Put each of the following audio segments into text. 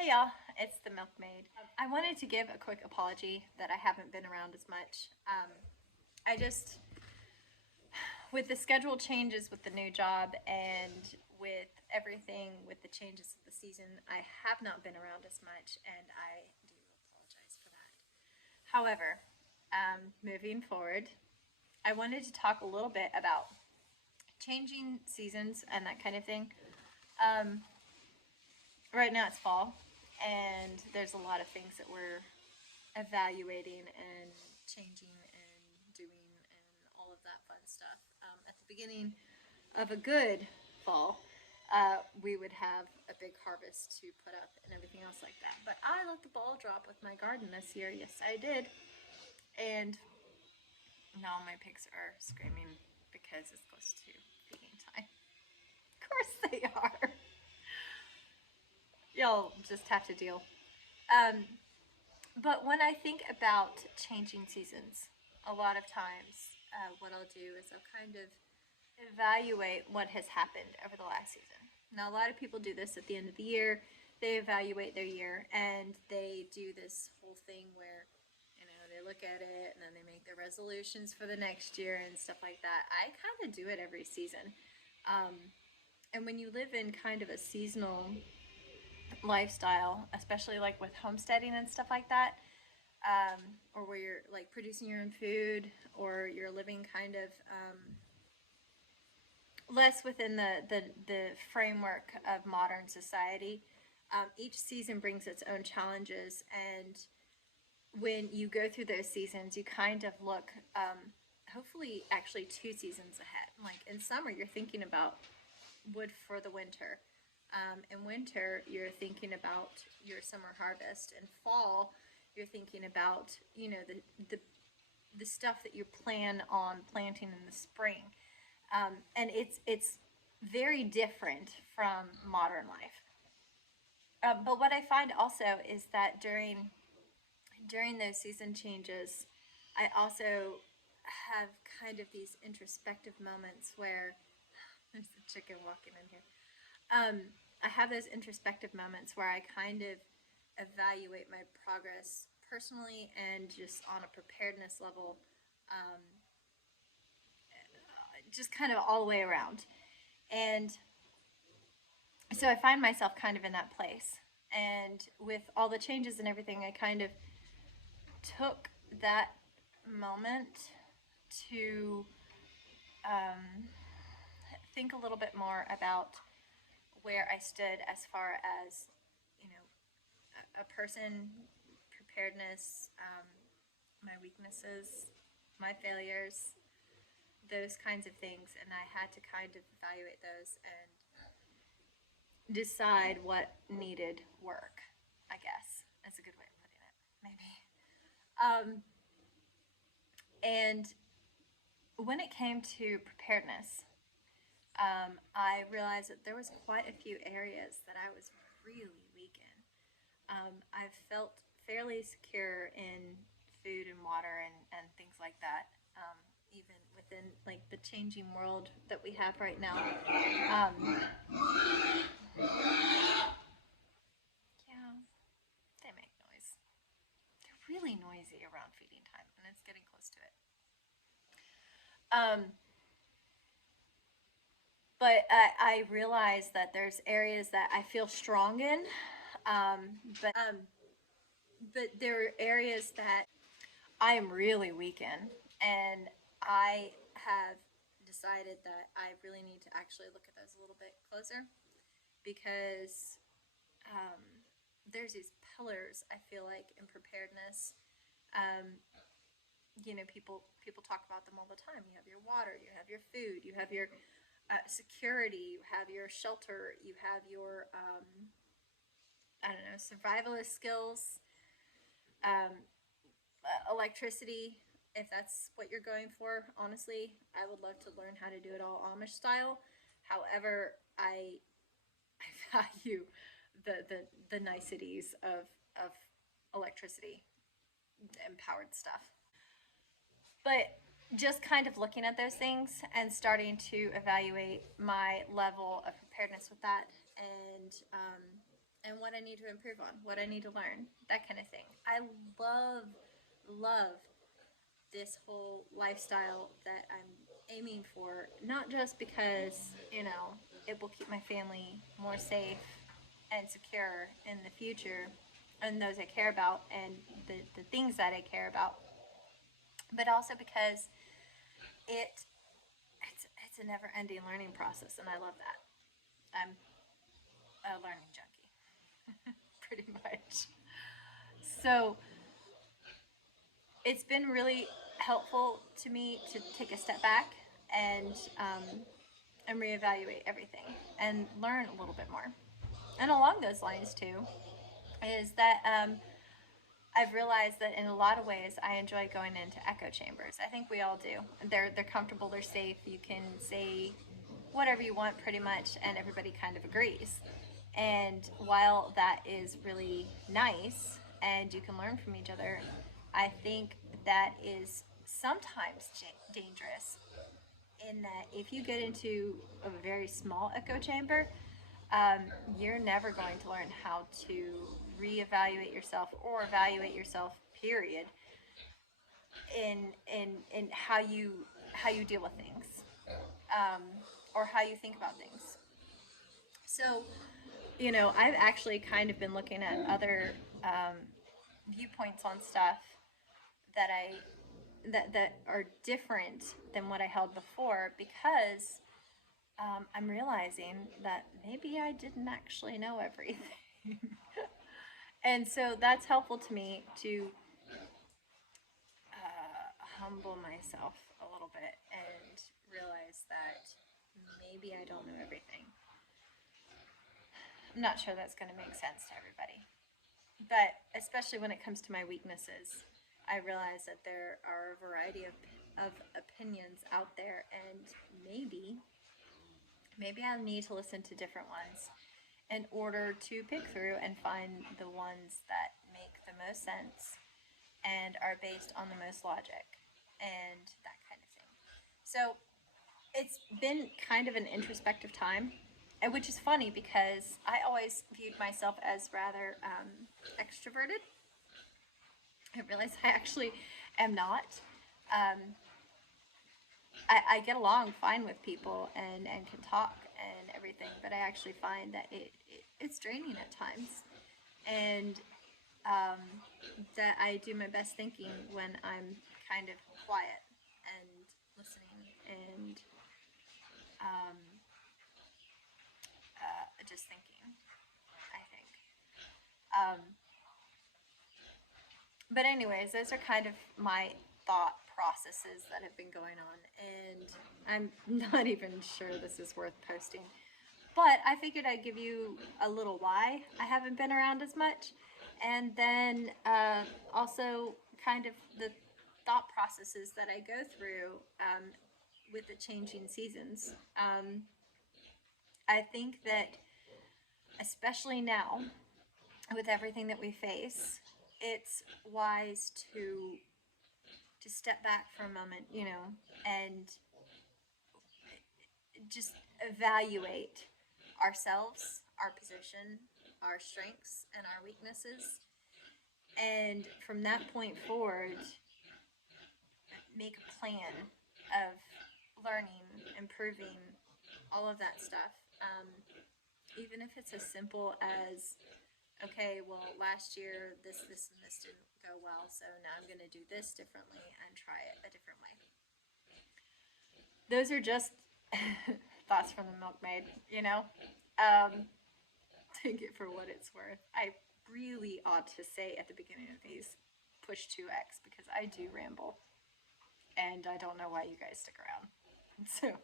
Hey y'all, it's the milkmaid. I wanted to give a quick apology that I haven't been around as much. I just, with the schedule changes with the new job and with everything with the changes of the season, I have not been around as much and I do apologize for that. However, moving forward, I wanted to talk a little bit about changing seasons and that kind of thing. Um, right now it's fall, and there's a lot of things that we're evaluating and changing and doing and all of that fun stuff. At the beginning of a good fall, we would have a big harvest to put up and everything else like that. But I let the ball drop with my garden this year. Yes, I did. And now my pigs are screaming because it's close to feeding time. Of course they are. Y'all just have to deal. Um, but when I think about changing seasons, a lot of times what I'll do is I'll kind of evaluate what has happened over the last season. Now, a lot of people do this at the end of the year. They evaluate their year and they do this whole thing where, they look at it and then they make their resolutions for the next year and stuff like that. I kind of do it every season. And when you live in kind of a seasonal lifestyle, especially like with homesteading and stuff like that, or where you're like producing your own food, or you're living kind of less within the framework of modern society. Each season brings its own challenges, and when you go through those seasons, you kind of look, hopefully, actually 2 seasons ahead. Like in summer, you're thinking about wood for the winter. In winter, you're thinking about your summer harvest. In fall, you're thinking about the stuff that you plan on planting in the spring, and it's very different from modern life. But what I find also is that during those season changes, I also have kind of these introspective moments where there's a chicken walking in here. I have those introspective moments where I kind of evaluate my progress personally and just on a preparedness level, um, just kind of all the way around. And so I find myself kind of in that place. And with all the changes and everything, I kind of took that moment to think a little bit more about where I stood as far as, a person, preparedness, my weaknesses, my failures, those kinds of things. And I had to kind of evaluate those and decide what needed work, I guess. That's a good way of putting it, maybe. And when it came to preparedness, I realized that there was quite a few areas that I was really weak in. I've felt fairly secure in food and water and things like that, even within like the changing world that we have right now. Um, yeah, they make noise. They're really noisy around feeding time, and it's getting close to it. Um, but I realize that there's areas that I feel strong in, um, but um, but there are areas that I am really weak in, and I have decided that I really need to actually look at those a little bit closer because um, there's these pillars I feel like in preparedness. Um, people talk about them all the time. You have your water, you have your food, you have your security, you have your shelter, you have your I don't know, survivalist skills, um, electricity. If that's what you're going for, honestly, I would love to learn how to do it all Amish style. However, I value the niceties of electricity empowered stuff. But just kind of looking at those things and starting to evaluate my level of preparedness with that, and what I need to improve on, what I need to learn, that kind of thing. I love this whole lifestyle that I'm aiming for, not just because, it will keep my family more safe and secure in the future and those I care about and the things that I care about, but also because it's a never ending learning process, and I love that. I'm a learning junkie, pretty much. So it's been really helpful to me to take a step back and reevaluate everything and learn a little bit more. And along those lines too, is that I've realized that in a lot of ways I enjoy going into echo chambers. I think we all do. They're comfortable, they're safe. You can say whatever you want pretty much, and everybody kind of agrees. And while that is really nice and you can learn from each other, I think that is sometimes dangerous in that if you get into a very small echo chamber, you're never going to learn how to reevaluate yourself or evaluate yourself, period, in how you deal with things, um, or how you think about things. So, I've actually kind of been looking at other viewpoints on stuff that that are different than what I held before, because I'm realizing that maybe I didn't actually know everything. And so that's helpful to me to humble myself a little bit and realize that maybe I don't know everything. I'm not sure that's going to make sense to everybody. But especially when it comes to my weaknesses, I realize that there are a variety of opinions out there, and maybe I need to listen to different ones in order to pick through and find the ones that make the most sense and are based on the most logic and that kind of thing. So it's been kind of an introspective time, and which is funny because I always viewed myself as rather extroverted. I realize I actually am not. Um, I get along fine with people and can talk and everything, but I actually find that it's draining at times, and that I do my best thinking when I'm kind of quiet and listening and um, just thinking, I think. Um, but anyways, those are kind of my thought processes that have been going on, and I'm not even sure this is worth posting. But I figured I'd give you a little why I haven't been around as much, and then also kind of the thought processes that I go through with the changing seasons. I think that, especially now, with everything that we face, it's wise to step back for a moment, and just evaluate ourselves, our position, our strengths, and our weaknesses. And from that point forward, make a plan of learning, improving, all of that stuff. Even if it's as simple as, okay, well, last year this, and this didn't go well, so now I'm going to do this differently and try it a different way. Those are just thoughts from the milkmaid, Take it for what it's worth. I really ought to say at the beginning of these, push 2x, because I do ramble, and I don't know why you guys stick around. So,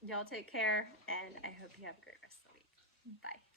y'all take care, and I hope you have a great rest of the week. Bye.